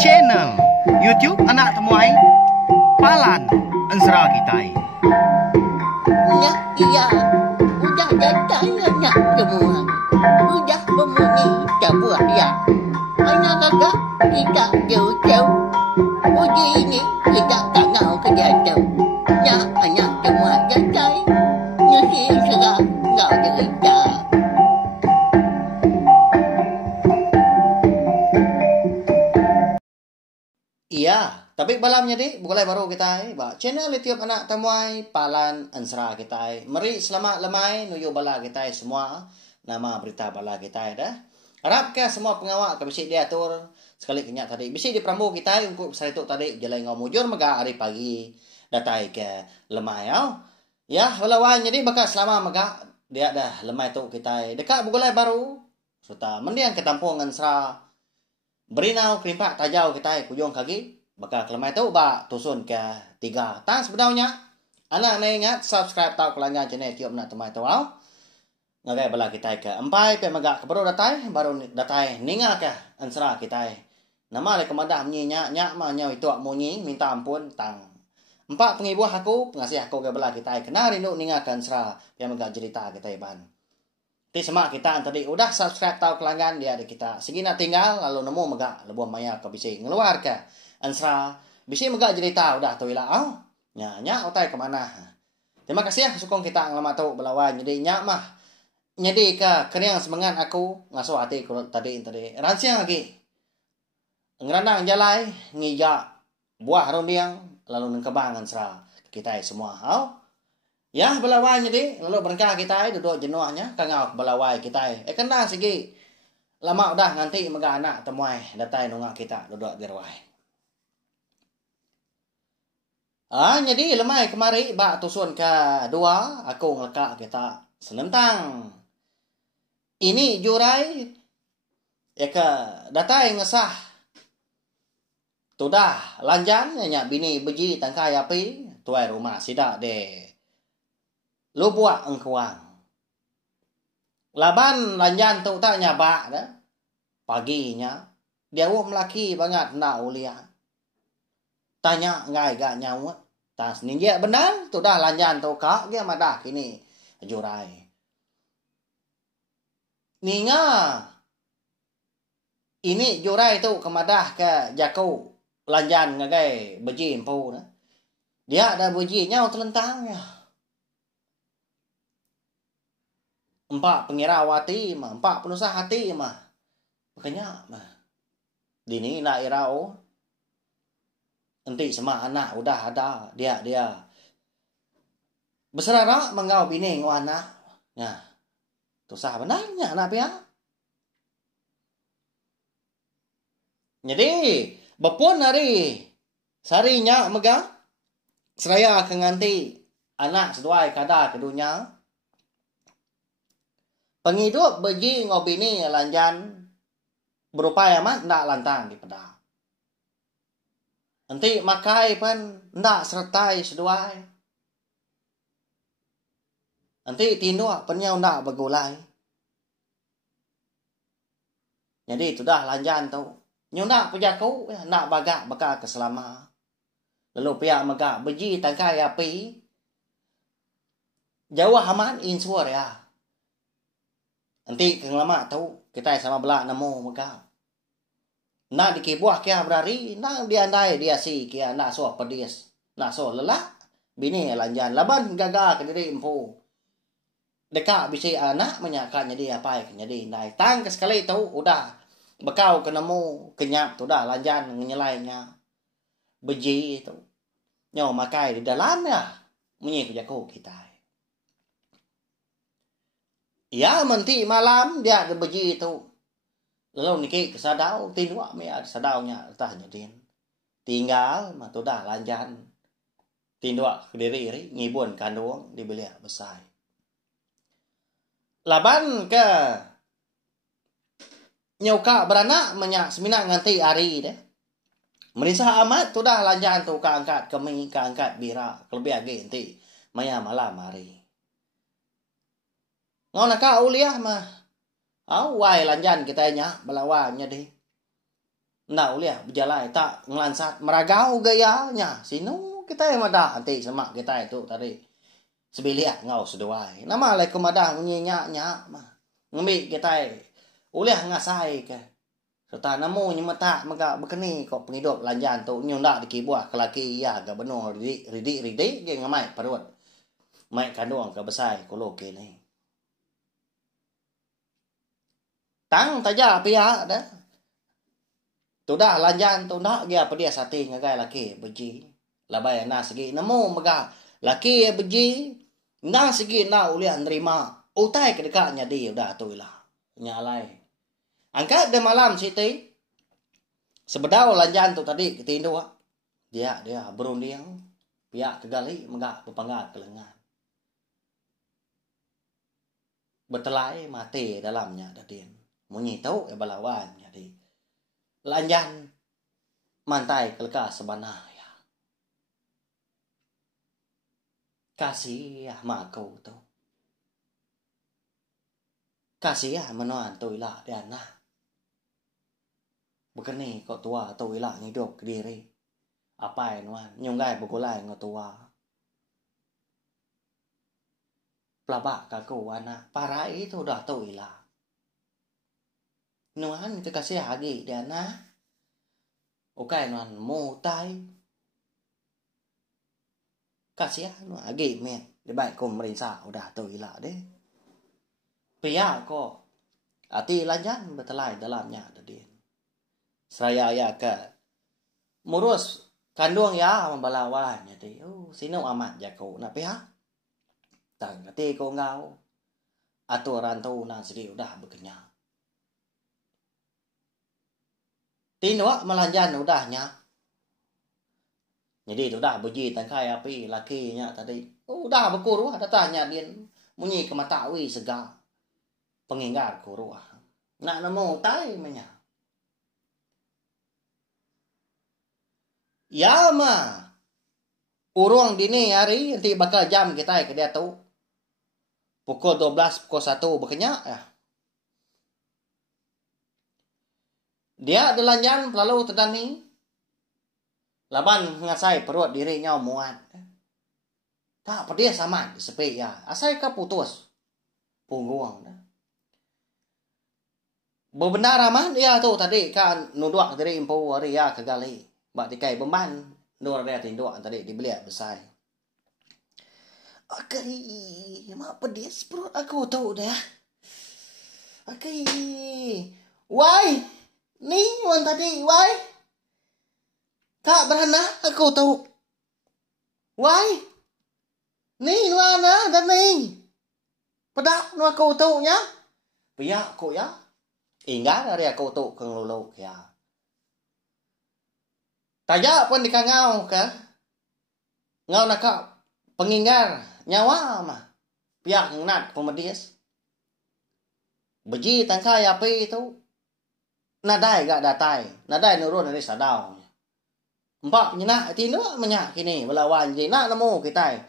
channel YouTube anak temuai Palan Ensra Kitai. Ya, iya, udah datang anak semua. Udah memenuhi sebuah ya. Anak kakak kita jauh-jauh. Uji ini kita tak mau ke jatuh. Ya, anak semua datang. Nyusi serah nggak cerita. Iya, tapi balamnya di bukan baru kita channel YouTube anak temuai Palan Ensra kita. Mari selamat lemai nuyu bala kita semua. Nama berita bala kita dah. Harap ke semua pengawak ke bisi diatur sekali kenyak tadi. Bisi di pramu kita untuk saya tu tadi jalan ngomujur mega hari pagi datai ke lemai Ya, balawan jadi bakal selama mega dia dah lemai tu kita. Dekat bukan baru. Suta mendiang ke tampung Ensra. Berinau kerimpak tajau kita kujung kaki. Bakal kelemai tu bak tusun ke 3. Tang sebenarnya. Anak na ingat subscribe tau kelanggan channel YouTube nak temai tu Ngagai bala kita ke. Empai pe magak ke baru datai. Baru datai ninga ke Ensra kita. Nama le kemandah menyinya nyak ma nyau itu munyi minta ampun tang. Empat pengibuh aku pengasih aku ke bala kita. Kena rindu ninga ke Ensra. Pe magak cerita kita ban. Ti semak kita tadi udah subscribe tau kelanggan dia ada kita. Segi nak tinggal lalu nemu megak lebuh maya ke bisi ngeluar ke Ensra. Bisi megak cerita udah tu ila nya otai ke mana. Terima kasih ya sukong kita ngelamat tu belawan. Jadi nyak mah nyedi ke keriang semangat aku ngasuh hati ku tadi ransiang lagi. Ngeranang jalai ngijak buah rondiang lalu nengkebang Ensra kita semua. Ya, belawai jadi lalu berkah kita duduk jenuhnya kangau belawai kita. Kena segi lama udah nanti mega anak temuai datai nungak kita duduk di rawai. Jadi lemai kemari bak tusun ke 2 aku ngelekak kita senentang. Ini jurai ke datai ngesah. Tudah lanjan nyak bini beji tangkai api tuai rumah sidak de. Lu buat engkuang. Laban lanjan tu tak nyabak dah. Paginya dia melaki banget nak ulia. Tanya ngai gak nyawa. Tas ninja benar tu dah lanjan tu kak dia madah kini jurai. Ninga. Ini jurai tu kemadah ke jaku lanjan ngagai beji empu dah. Dia ada beji nyau terlentang ya. 4 pengirawati mah, 4 penusah hati mah. Makanya mah. Dini nak irau. Nanti semua anak udah ada dia. Beserara mengau bini ngau anak. Nah. Tusah benarnya anak pia. Jadi, bepun hari sarinya mega seraya ke nganti anak seduai kada kedunya. Penghidup beji ngobini lanjan berupaya mat ndak lantang di peda. Nanti makai pun ndak sertai seduai. Nanti tinduk penyau ndak begulai. Jadi itu dah lanjan tu. Nyundak pejaku ndak bagak bakal keselama. Lalu pihak megak beji tangkai api. Jauh aman insur ya. Nanti keng lama tahu kita sama belak nemu mega. Nak dikibuah kia berari, nak dia andai dia si kia nak so pedis, nak so lelak. Bini lanjan laban gagal ke diri empu. Dekat bisi anak menyakannya dia apa jadi ndai tang ke sekali tahu udah bekau ke nemu kenyap tu dah lanjan nyelainya. Beji itu. Nyaw makai di dalamnya menyi jaku kita. Ya menti malam dia beji itu. Lalu niki kesadau tinwa me ada sadaunya tah nyedin. Tinggal mah tu dah lanjan. Tindwa kediri ngibun kandung dibeli besar. Laban ke nyauka beranak menyak semina nganti hari deh. Menisah amat tu dah lanjan tu keangkat kemi keangkat bira lebih agi nanti maya malam hari. Ngon ka uliah mah. Wai lanjan kita nya belawannya deh. Ndak uliah berjalan tak ngelansat meragau gayanya. Sino kita yang madah anti semak kita itu tadi. Sebiliak ngau seduai. Nama lai kumadah nyenyak mah. Ngemik kita uliah ngasai ke. Serta namo nyemata maga bekeni kok penghidup lanjan tu nyondak dikibuah kelaki ya ga benar ridik ge ngamai parut. Mai kandung ke besai kulo ke ni. Tang taja pia dah. Tu dah lanjan tu nak dia pedia sati ngagai laki beji. Labai na segi namo maga laki beji nang segi na ulian nerima utai ke dekatnya dia dah tu lah. Nyalai. Angkat de malam siti. Sebedau lanjan tu tadi ketindu dia berunding pihak kegali maga pepanggat kelengan. Bertelai mati dalamnya dadin. Munyi tahu balawan jadi. Lanjan mantai kelka sebanah ya. Kasih mak kau tu. Kasih menuan tu ilah dia nah. Bukan ni kau tua tu ilah hidup ke diri. Apa nuan nyunggai bukulai ngau tua. Pelabak kaku anak parai tu dah tu ilah. Nuan kekasih lagi dia nah. Okai nuan mutai. Kasih nuan lagi men. Dia baik kau merisa udah tu ilah deh. Pia kok. Ati lanjan bertelai dalamnya tadi. Seraya ya ke. Murus kandung ya membalawan jadi. Oh sino amat jago nak pia. Tang ati kau ngau. Aturan tu nang segi udah berkenyang. Tinwak melanjan udahnya. Jadi udah beji tangkai api lakinya tadi. Udah berkuruh ada tanya dia munyi ke mata wi sega. Penginggar kuruh. Nak namo tai menya. Ya ma. Urung dini hari nanti bakal jam kita ke dia tu. Pukul 12 pukul 1 berkenyak ya. Dia delanjan lalu tedani. Laban ngasai perut dirinya muat. Tak pedia sama sepi ya. Asai ka putus. Pungguang. Bebenar aman dia tu tadi kan nuduak diri impu hari ya kegali. Bak dikai beban. Nur dia tinduak tadi dibeli besai. Akai. Mak pedis perut aku tu dah. Akai. Why? Ni wan tadi, why? Kak berana aku tahu. Why? Ni nuana dan ni. Pedak nu aku tahu nya. Pia aku ya. Ingat dari aku tahu keng lulu ya. Taja pun dikangau ke. Ngau nak penginggar nyawa mah. Pia ngat pemedis. Beji tangkai api itu. Nadai gak datai. Nadai nurun dari sadau. Empat penyenak tindak menyak kini. Belawan je. Nak nemu kita.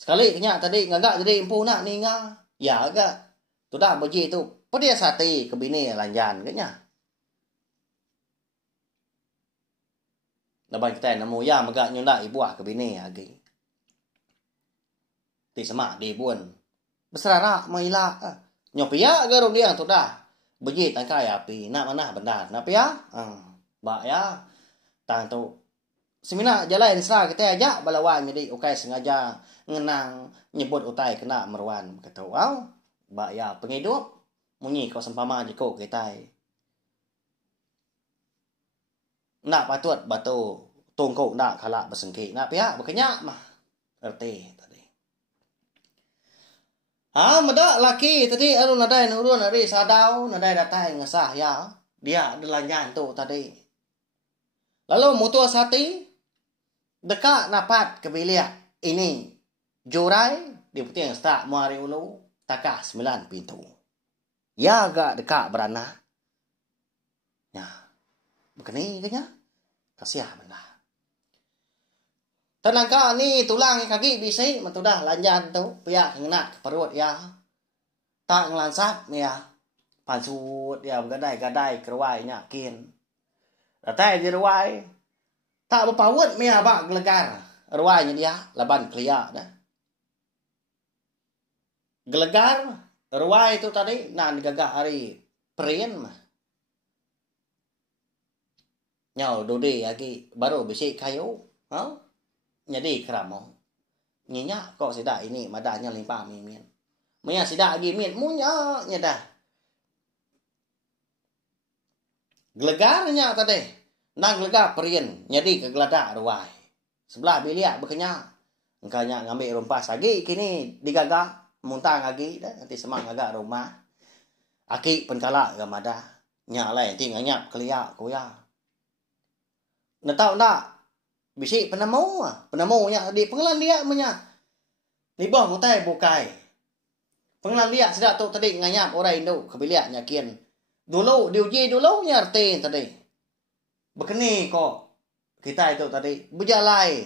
Sekali kenyak tadi. Ngagak jadi empu nak ni ngah. Ya agak. Tu dah beji tu. Pedia sati ke bini lanjan kenya. Lepas kita nemu ya megak nyundak ibuah ke bini lagi. Ti semak di buan. Beserarak mailak. Nyopiak ke rum dia tu dah. Beji tangkai api. Nak mana benar. Nak pia? Bak ya. Tang tu. Semina jalan serah kita ajak balawan. Jadi ukai sengaja ngenang. Nyebut utai kena meruan. Kata wow. Bak ya penghidup. Munyi kau sempama jiko kita. Nak patut batu. Tungkuk nak kalak bersengki. Nak pia? Berkenyak mah. Erti. Medak laki tadi anu nadai nurun dari sadau nadai datai ngesah ya. Dia delanjan tu tadi. Lalu mutus hati dekat napat ke bilik ini. Jurai di puting start muari ulu takah 9 pintu. Ya agak dekat berana. Ya. Bukan ni kenya. Kasiah benar. Tenangka ni tulang kaki bisi mentudah lanjan tu pihak ngenat perut ya. Tak ngelansat ya. Pansut ya gadai-gadai keruai nyakin. Datai di ruai. Tak berpawat mia bak gelegar. Ruainya dia laban kelia dah. Gelegar ruai itu tadi nan digagak hari perien mah. Nhau dode lagi baru besi kayu. Ha? Jadi keramo. Nyinya kok sidak ini madanya limpa mimin. Mia sidak lagi min munya dah. Gelegarnya tadi. Nang gelegar perien. Jadi kegeladak ruai. Sebelah bilik berkenyak. Engkanya ngambil rumpas lagi. Kini digagak. Muntang lagi. Dah. Nanti semang agak rumah. Aki penkalak gamada. Nyak lain. Tinggal nyap keliak kuya. Nak tahu tak? Bisi penemu. Penemunya di penglan dia punya. Ni bah mutai bukai. Penglan dia sedap tu tadi nganyap orang Indo. Kebiliak nyakin. Dulu diuji dulu nyartin tadi. Begini kok. Kita itu tadi. Berjalai.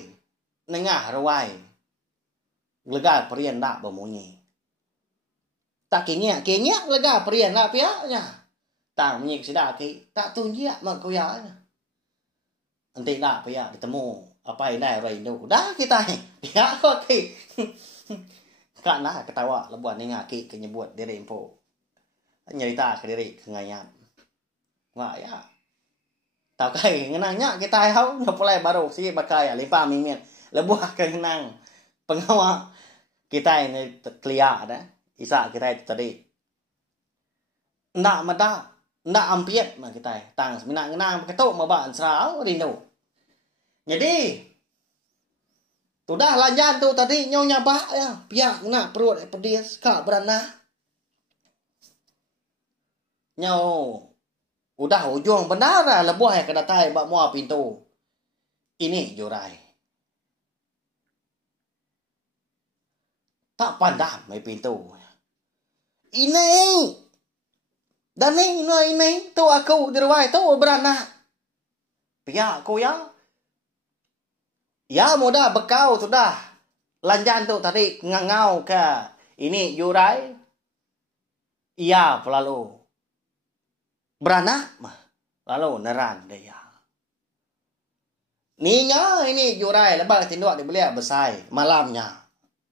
Nengah ruai. Lega perian tak berbunyi. Tak kinyak lega perian tak pihaknya. Tak menyik sedap ki. Tak tunjuk mak kuyanya. Nanti tak pihak ditemu. Apa ini orang Indo. Dah kita pihak kok ki. Kak nak ketawa. Lebuan ni ngaki kenyebut diri info. Nyerita ke diri kengayap. Wah ya. Tahu kai ngenangnya kita hau nyopolai baru si bakai limpa mimin. Lebuah ke ngenang. Pengawa kita ini kelia dah. Isa kita itu tadi. Nak mada. Nak ampiat mah kita. Tang semina ngenang ketuk mabak serau rindu. Jadi sudah lanjan tu tadi nyonya bak ya. Piak nak perut pedis kak beranak. Nyau. Udah ujung benar lah lebuah yang kedatai bak mua pintu. Ini jurai. Tak pandang mai pintu. Ini. Dan ini. Tu aku di ruai tu beranak. Piak aku ya. Ya mudah bekau sudah. Lanjan tu tadi ngangau ke. Ini jurai. Ia pelalu. Beranak mah. Lalu neran dia. Ninya ini jurai. Lepas tinduk dibeli besar. Malamnya.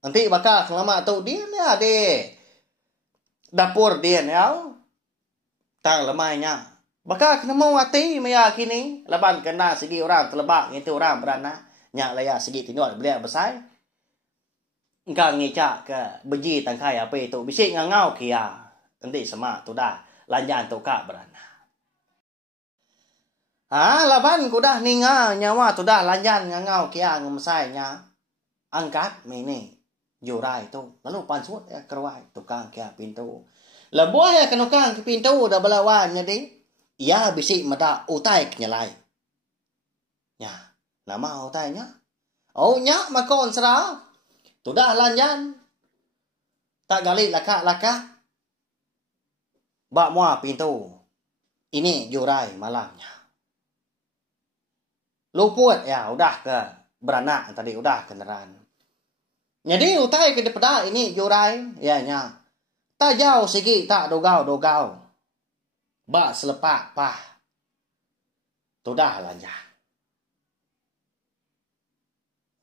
Nanti bakal selama tu dia ni ada. Dapur dia ni. Tang lemahnya. Bakal kena mau hati meyakini. Lepas kena segi orang terlebak. Itu orang beranak. Nyak laya segi tinduk dibeli besar. Engkau ngicak ke. Beji tangkai apa itu. Bisik ngangau kia. Nanti semak tu dah. Lanjan tu kak beranak. Laban ku dah ninga nyawa tu dah lanjan ngangau kia ngemesainya. Angkat mini jurai tu. Lalu pansut ya keruai tukang kia pintu. Lebuah ya kenukang ke pintu dah belawan jadi. Ia bisik meda utai kenyalai. Ya, nama utainya. Oh nyak makon serah. Tu dah lanjan. Tak gali laka-laka. Bak mua pintu. Ini jurai malamnya. Luput ya udah ke beranak tadi udah keneran. Jadi utai ke daripada ini jurai ya nya. Tak jauh segi tak dogau. Bak selepak pah. Tu dah lanjang.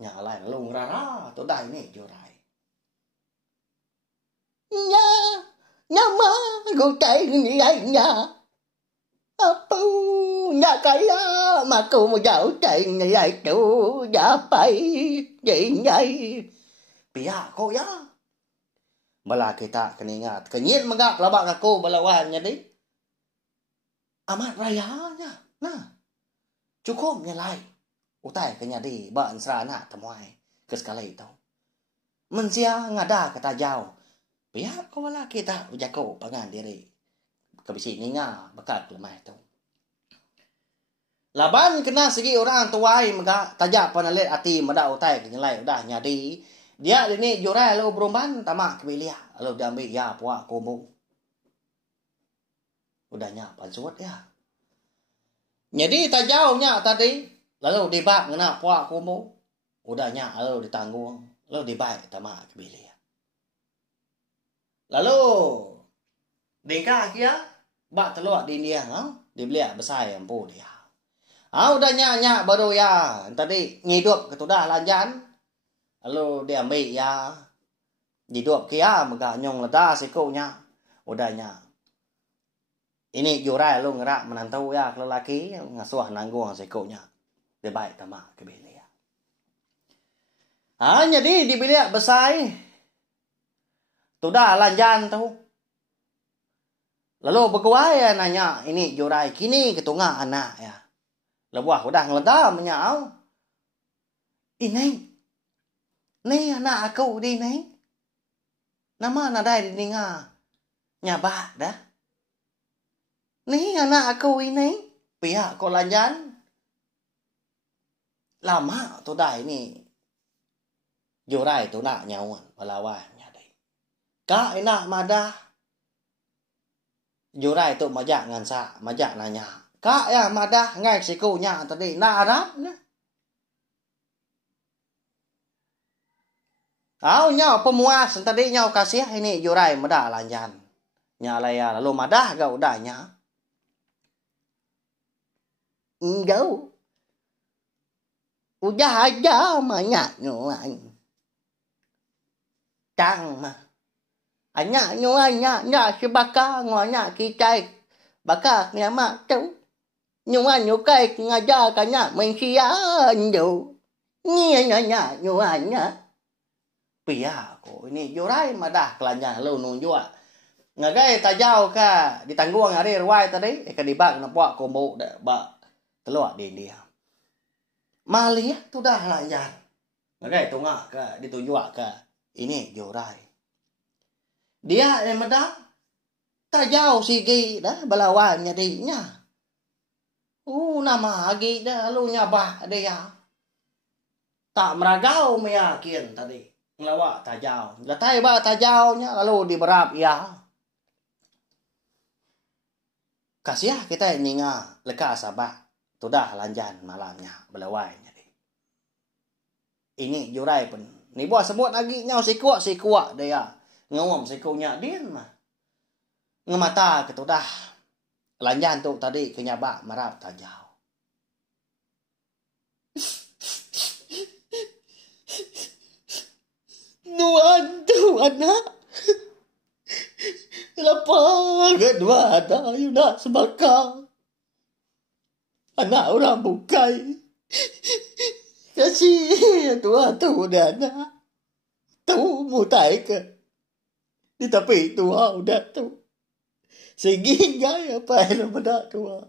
Nya lain lung rara tu dah ini jurai. Nya. Nama gutai ni nya. Apa nya kaya maku mau jauh tai ni tu japai jadi nyai. Pihak kau ya. Bala kita kena ingat. Kenyit megak labak aku balawan jadi. Amat rayanya. Nah. Cukup nyalai. Utai kenya di baan serana temuai. Kesekala itu. Mensia ngada kata jauh. Pihak kau bala kita ujaku pangan diri. Kebisi ninga bekak lemah itu. Laban kena segi orang tuai megak tajak panalit ati meda utai kenyalai udah nyadi. Dia ini jurai lo berumban tamak kebilia. Lo diambil ya puak kumu. Udahnya pansut ya. Jadi tak jauhnya tadi. Lalu dibak ngena puak kumu. Udahnya lalu ditanggung. Lalu dibak tamak kebilia. Lalu dingkah kia. Bak telur di dia. Dibeli besar yang pun dia. Udah nyak baru ya. Tadi ngidup ke tudah lanjan. Lalu dia ambil ya. Hidup kia mega nyong leda sikunya. Udah nyak. Ini jurai lu ngerak menantau ya lelaki ngasuh nanggung sikunya. Dia baik tamak ke bini ya. Jadi di bilik besar. Tudah lanjan tu. Lalu berkuai nanya ini jurai kini ketunga anak ya. Lebuah udah ngeleda menyau. Ini. Ni anak aku di ni. Nama nadai di nga. Nyabak dah. Ni anak aku ini. Pihak ko lanjan. Lama tu dah ini. Jurai tu nak nyawan. Palawannya deh. Kak enak madah. Jurai tu majak ngansa. Majak nanya. Kak ya madah ngai sikunya tadi. Nak Arab na. Nyau pemuas tadi nyau kasih ini jurai madah lanjan. Nyalaya lalu madah gak udahnya. Enggak. Udah aja banyak nyuan. Tang mah. Anak nyuan nyak sebaka ngoyak kita. Baka nyamak tu. Nyuan nyukai ngajar kanyak mensian tu. Nyak nyuannya. Pia ko ini jurai madah kelanja lu nunjua. Ngagai tajau ka ditangguang hari ruai tadi ka dibak napok kombo dak ba telok di dia. Malih tu dah lanjan. Ngagai tungak ka ditunjuk ka ini jurai. Dia madah tajau sigi dah balawannya dinya. Nama agi dah lu nyabah dia. Tak meragau meyakin tadi. Ngelawak tajau. Latai ba tajaunya lalu diberap ya. Kasih kita ninga leka sabak. Tudah lanjan malamnya belawainya deh. Ini jurai pun. Ni buat semut lagi nyau sikuak dia. Ngomong sikunya dia mah. Ngemata ke tudah. Lanjan tu tadi kenyabak marap tajau. Nuan tu anak. Lapar kedua ada you nak sebakar. Anak orang bukai. Kasih tua tu dah nak. Tu mutai ke. Di tapi tua udah tu. Segi gaya apa yang pada tua.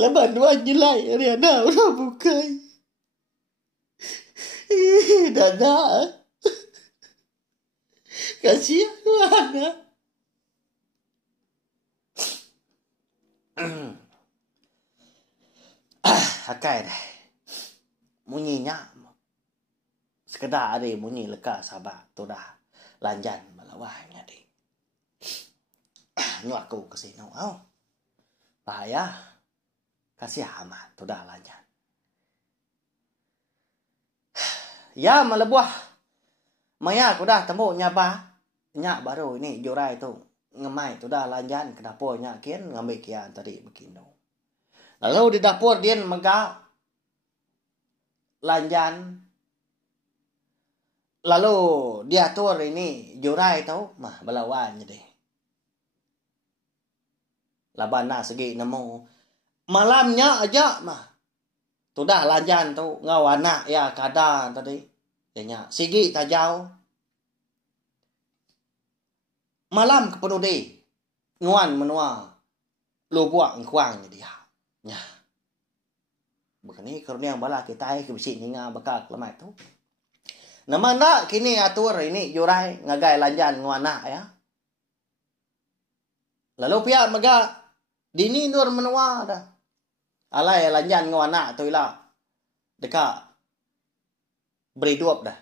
Lepas dua jelai hari anak orang bukai. Dah nak. Kasihan anak. Hakai dah. Munyinya. Sekedar ada munyi leka sabar. Tu dah. Lanjan melawahnya deh. Nyuat aku ke sini. Bahaya. Kasih amat. Tu dah lanjan. Ya melebuah. Maya aku dah temu nyabah. Nyak baru ini jurai tu. Ngemai tu dah lanjan ke dapur nyak kian ngambil kian tadi begini. Lalu di dapur dia megah lanjan. Lalu dia atur ini jurai tu mah belawannya deh. Labana segi nemu. Malamnya aja mah. Tu dah lanjan tu ngawana ya kada tadi. Dia sigi tajau. Malam ke penuh deh. Nguan menua. Lu buat ngkuang dia. Nya. Begini kerana yang bala kita ke bisi ninga bakal lemat tu. Nama ndak kini atur ini jurai ngagai lanjan nguana ya. Lalu pihak mega dini nur menua dah. Alai lanjan nguana tu lah. Dekat beri duap dah.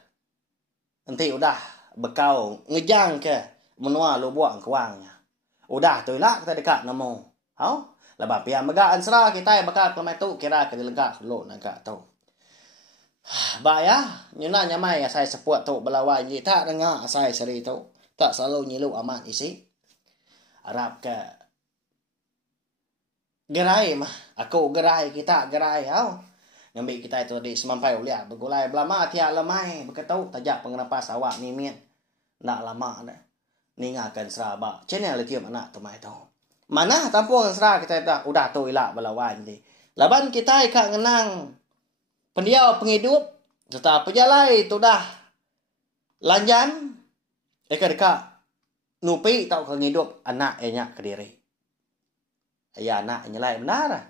Nanti udah bekau ngejang ke menua lu buang kuangnya. Udah tu lah kita dekat nemu. Lepas pihak mega ansra kita bakal kemet tu kira ke dilengkap dulu nak tu. Bahaya, nyuna nyamai saya sepuat tu belawan ye tak dengar saya seri tu. Tak selalu nyilu amat isi. Arab ke gerai mah. Aku gerai, kita gerai. Ngambil kita itu di semampai uliah. Begulai belama tiap lemai. Berketau tajak pengenapas awak mimin. Nak lama dah. Ningakan seraba. Channel tiap anak temai tu. Mana tampung serah kita dah. Udah tu ilak balawan ni. Laban kita ikat ngenang. Pendiau penghidup. Serta pejalai tu dah. Lanjan. Eka-deka. Nupi tau penghidup. Anak enyak ke diri. Ya anak nyelai benar lah.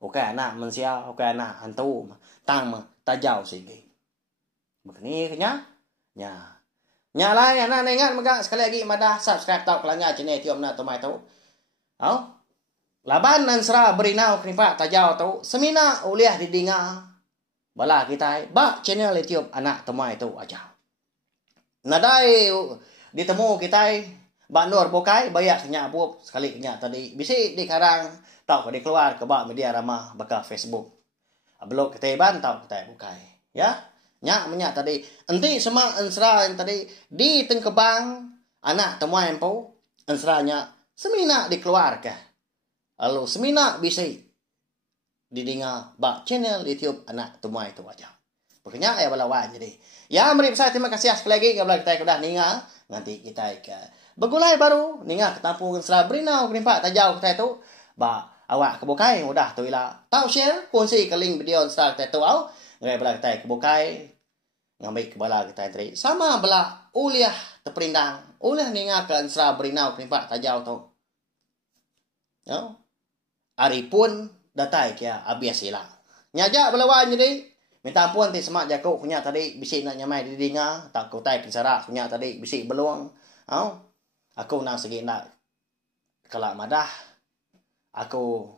Oke anak mensia. Oke anak hantu. Tang mah. Tajau sikit. Begini kenya. Ya. Nyalai anak ingat megak sekali lagi madah subscribe tau kelangnya channel tiap nak tomai tau. Laban nan sera berinau kenipak tajau tau. Semina uliah didinga. Bala kita ba channel tiap anak tomai tau aja. Nadai ditemu kita ba nur bokai bayak nya buop sekali nya tadi. Bisi di karang tau ke keluar ke ba media ramah baka Facebook. Blog kita ban tau kita bukai. Ya. Nyak menyak tadi. Enti semua ensra yang tadi di tengkebang anak temuan po ensranya semina dikeluar ke. Lalu semina bisa didinga bak channel YouTube anak temuan itu aja. Pokoknya ya balawan jadi. Ya mari saya terima kasih sekali lagi kepada kita sudah ninga. Nanti kita ke begulai baru ninga ketampung ensra berinau kenimpak tajau kita itu bak awak kebukai udah tu ila. Tahu share kongsi ke link video ensra kita itu ngai bala kita kebukai ngambil kebala kita tadi sama bala uliah terperindang uliah ninga ke ensra berinau kenimpak tajau tu. Ya. Ari pun datai kia abias sila. Nyajak balawan jadi minta ampun ti semak jaku punya tadi bisi nak nyamai di dinga tak kau tai pensarak punya tadi bisi beluang. Aku nang segi nak kelak madah. Aku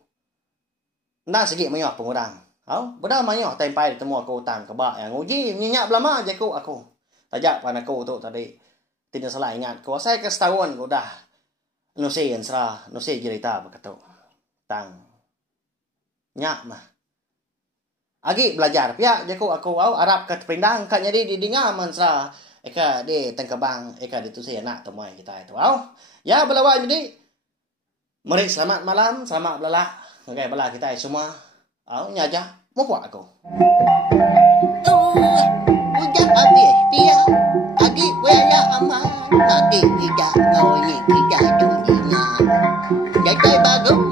nang segi menyoh pengurang. Benda manyoh tempai ditemu aku utang kebak yang uji nyenyak belama jaku aku. Tajak pan aku tu tadi tidak salah ingat ku saya ke setahun ku dah nusi ensra nusi cerita begitu. Tang nyak mah agi belajar pihak jaku aku Arab ke terpindang kan jadi di dinga mensra eka di tengkebang eka ditusi anak temuan kita itu ya belawan jadi mari selamat malam selamat belala ngagai bala kita semua nyaja mau buat aku Udah habis dia agi wala aman agi tidak kau ni tidak dunia jadi bagus